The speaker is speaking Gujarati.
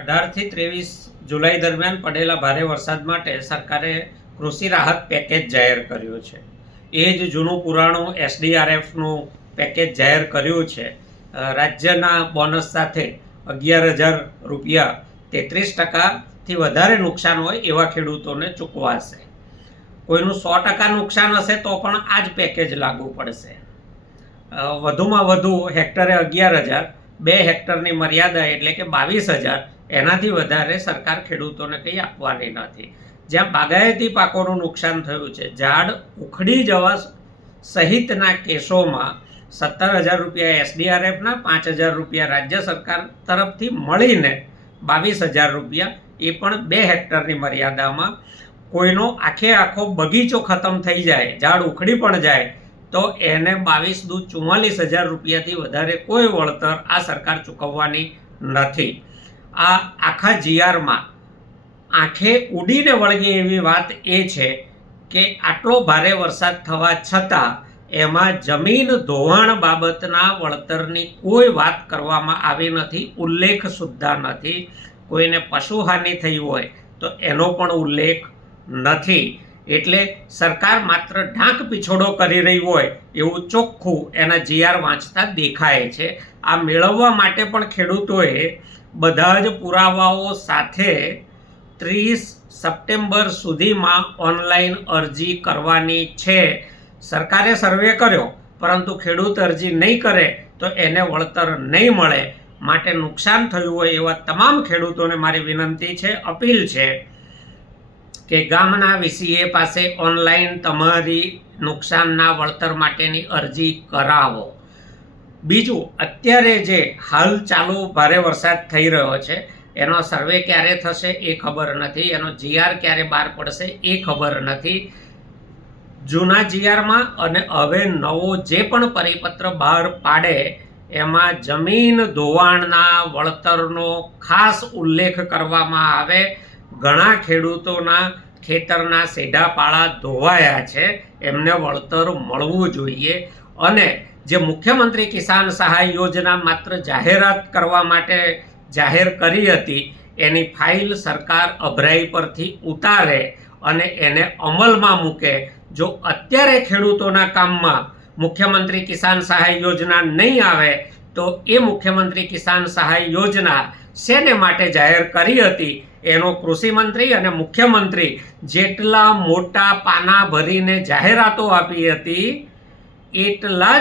18 થી 23 જુલાઈ દરમિયાન પડેલા ભારે વરસાદ માટે સરકારે કૃષિ રાહત પેકેજ જાહેર કર્યું છે. એ જ જૂનું પુરાણું એસડીઆરએફનું પેકેજ જાહેર કર્યું છે. રાજ્યના બોનસ સાથે 11,000 રૂપિયા 33%થી વધારે નુકસાન હોય એવા ખેડૂતોને ચૂકવાશે. કોઈનું 100% નુકસાન હશે તો પણ આ જ પેકેજ લાગુ પડશે. વધુમાં વધુ હેક્ટરે 11,000, 2 હેક્ટરની મર્યાદા એટલે કે 22,000, એનાથી વધારે સરકાર ખેડૂતોને કંઈ આપવાની નથી. જ્યાં બાગાયતી પાકોનું નુકસાન થયું છે, ઝાડ ઉખડી જવા સહિતના કેસોમાં 17,000 રૂપિયા એસડીઆરએફના, 5,000 રૂપિયા રાજ્ય સરકાર તરફથી મળીને 22,000 રૂપિયા, એ પણ 2 હેક્ટરની મર્યાદામાં. કોઈનો આખો બગીચો ખતમ થઈ જાય, ઝાડ ઉખડી પણ જાય તો એને 22 દુ 44,000 રૂપિયાથી વધારે કોઈ વળતર આ સરકાર ચૂકવવાની નથી. આ આખા જીઆરમાં આંખે ઉડીને વળગે એવી વાત એ છે કે આટલો ભારે વરસાદ થવા છતાં એમાં જમીન ધોવાણ બાબતના વળતરની કોઈ વાત કરવામાં આવી નથી, ઉલ્લેખ સુદ્ધા નથી. કોઈને પશુહાનિ થઈ હોય તો એનો પણ ઉલ્લેખ નથી. એટલે સરકાર માત્ર ઢાંક પીછોડો કરી રહી હોય એવું ચોખ્ખું એના જીઆર વાંચતા દેખાય છે. આ મેળવવા માટે પણ ખેડૂતોએ બધા જ પુરાવાઓ સાથે 30 સપ્ટેમ્બર સુધીમાં ઓનલાઈન અરજી કરવાની છે. સરકારે સર્વે કર્યો પરંતુ ખેડૂત અરજી નહીં કરે તો એને વળતર નહીં મળે. માટે નુકસાન થયું હોય એવા તમામ ખેડૂતોને મારી વિનંતી છે, અપીલ છે કે ગામના વીસીએ પાસે ઓનલાઈન તમારી નુકસાનના વળતર માટેની અરજી કરાવો. બીજું, અત્યારે જે હાલ ચાલુ ભારે વરસાદ થઈ રહ્યો છે એનો સર્વે ક્યારે થશે એ ખબર નથી, એનો જીઆર ક્યારે બહાર પડશે એ ખબર નથી. જૂના જીઆરમાં અને હવે નવો જે પણ પરિપત્ર બહાર પાડે એમાં જમીન ધોવાણના વળતરનો ખાસ ઉલ્લેખ કરવામાં આવે. ઘણા ખેડૂતોના ખેતરના સેઢા પાળા ધોવાયા છે, એમને વળતર મળવું જોઈએ. અને જે મુખ્યમંત્રી કિસાન સહાય યોજના માત્ર જાહેરાત કરવા માટે જાહેર કરી હતી એની ફાઇલ સરકાર અભરાઈ પરથી ઉતારે અને એને અમલમાં મૂકે. જો અત્યારે ખેડૂતોના કામમાં મુખ્યમંત્રી કિસાન સહાય યોજના નહીં આવે તો એ મુખ્યમંત્રી કિસાન સહાય યોજના શેને માટે જાહેર કરી હતી એનો કૃષિમંત્રી અને મુખ્યમંત્રી જેટલા મોટા પાના ભરીને જાહેરાતો આપી હતી એટલા જ